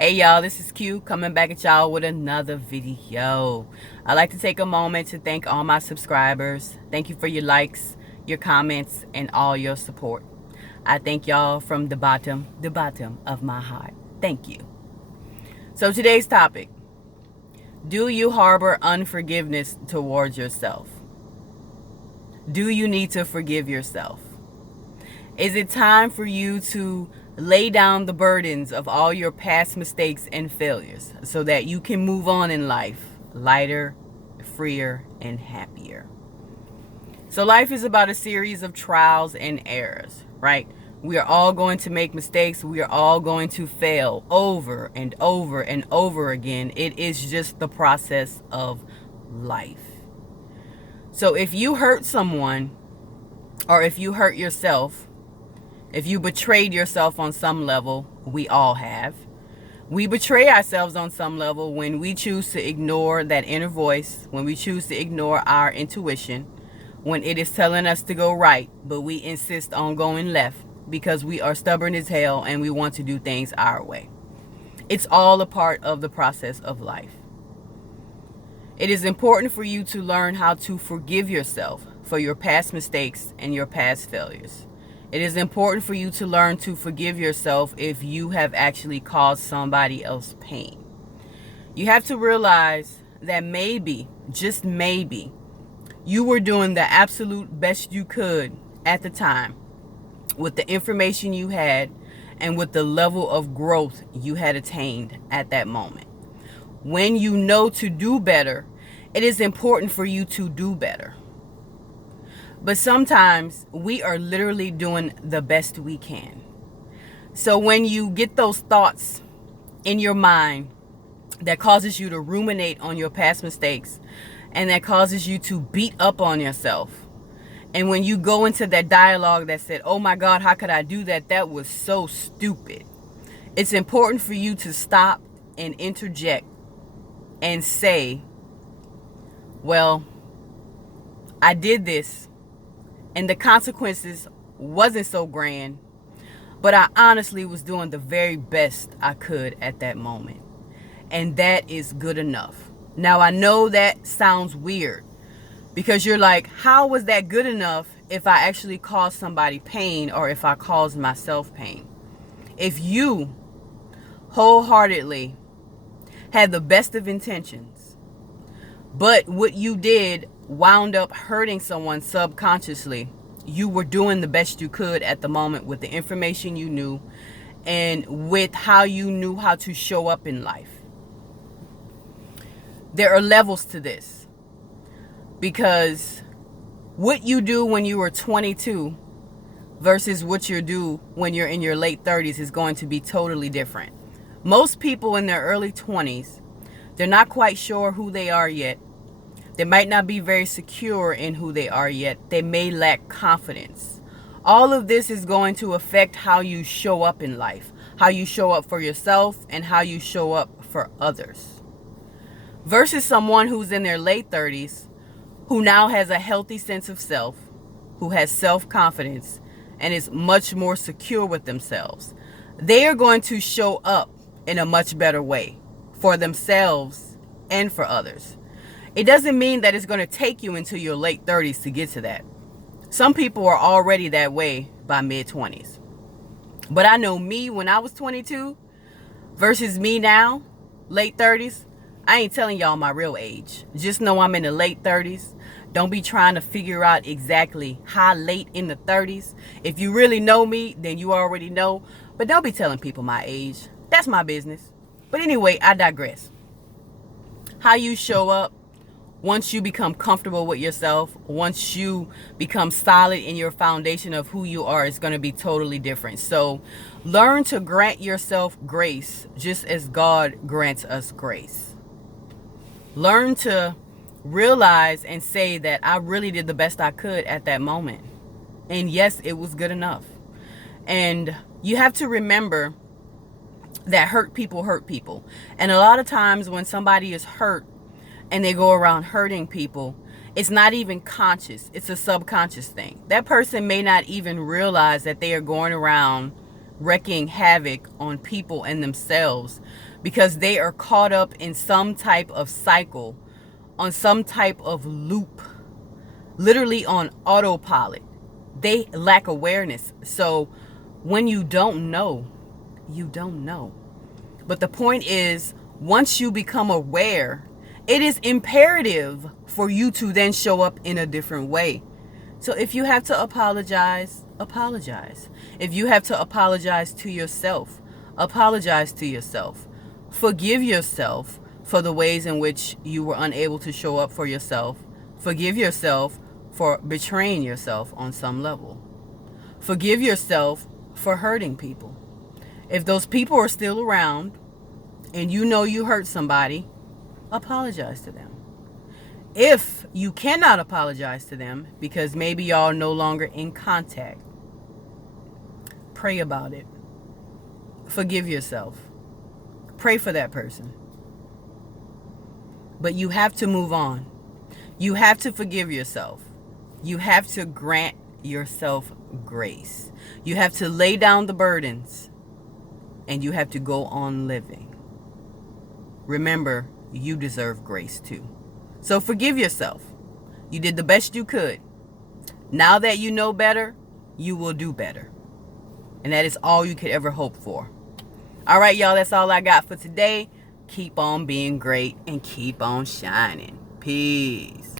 Hey y'all, this is Q coming back at y'all with another video. I'd like to take a moment to thank all my subscribers. Thank you for your likes, your comments, and all your support. I thank y'all from the bottom of my heart. Thank you. So today's topic, do you harbor unforgiveness towards yourself? Do you need to forgive yourself? Is it time for you to lay down the burdens of all your past mistakes and failures so that you can move on in life lighter, freer, and happier? So life is about a series of trials and errors, right? We are all going to make mistakes. We are all going to fail over and over and over again. It is just the process of life. So if you hurt someone, or if you hurt yourself, if you betrayed yourself on some level, we all have. We betray ourselves on some level when we choose to ignore that inner voice, when we choose to ignore our intuition, when it is telling us to go right, but we insist on going left because we are stubborn as hell and we want to do things our way. It's all a part of the process of life. It is important for you to learn how to forgive yourself for your past mistakes and your past failures. It is important for you to learn to forgive yourself if you have actually caused somebody else pain. You have to realize that maybe, just maybe, you were doing the absolute best you could at the time with the information you had and with the level of growth you had attained at that moment. When you know to do better, it is important for you to do better. But sometimes we are literally doing the best we can. So when you get those thoughts in your mind that causes you to ruminate on your past mistakes and that causes you to beat up on yourself, and when you go into that dialogue that said, oh my God, how could I do that? That was so stupid. It's important for you to stop and interject and say, well, I did this and the consequences wasn't so grand, but I honestly was doing the very best I could at that moment. And that is good enough. Now, I know that sounds weird because you're like, how was that good enough if I actually caused somebody pain or if I caused myself pain? If you wholeheartedly had the best of intentions, but what you did wound up hurting someone subconsciously, you were doing the best you could at the moment with the information you knew and with how you knew how to show up in life. There are levels to this because what you do when you were 22 versus what you do when you're in your late 30s is going to be totally different. Most people in their early 20s, they're not quite sure who they are yet. They might not be very secure in who they are yet. They may lack confidence. All of this is going to affect how you show up in life, how you show up for yourself, and how you show up for others. Versus someone who's in their late 30s, who now has a healthy sense of self, who has self-confidence, and is much more secure with themselves. They are going to show up in a much better way for themselves and for others. It doesn't mean that it's going to take you into your late 30s to get to that. Some people are already that way by mid-20s. But I know me when I was 22 versus me now, late 30s. I ain't telling y'all my real age. Just know I'm in the late 30s. Don't be trying to figure out exactly how late in the 30s. If you really know me, then you already know. But don't be telling people my age. That's my business. But anyway, I digress. How you show up once you become comfortable with yourself, once you become solid in your foundation of who you are, is going to be totally different. So learn to grant yourself grace just as God grants us grace. Learn to realize and say that I really did the best I could at that moment. And yes, it was good enough. And you have to remember that hurt people hurt people. And a lot of times when somebody is hurt and they go around hurting people, it's not even conscious. It's a subconscious thing. That person may not even realize that they are going around wreaking havoc on people and themselves because they are caught up in some type of cycle, on some type of loop, literally on autopilot. They lack awareness. So when you don't know, you don't know. But the point is, once you become aware, it is imperative for you to then show up in a different way. So if you have to apologize, apologize. If you have to apologize to yourself, apologize to yourself. Forgive yourself for the ways in which you were unable to show up for yourself. Forgive yourself for betraying yourself on some level. Forgive yourself for hurting people. If those people are still around and you know you hurt somebody, apologize to them. If you cannot apologize to them because maybe y'all are no longer in contact, pray about it. Forgive yourself. Pray for that person. But you have to move on. You have to forgive yourself. You have to grant yourself grace. You have to lay down the burdens and you have to go on living. Remember, you deserve grace too. So forgive yourself. You did the best you could. Now that you know better, you will do better. And that is all you could ever hope for. All right, y'all, that's all I got for today. Keep on being great and keep on shining. Peace.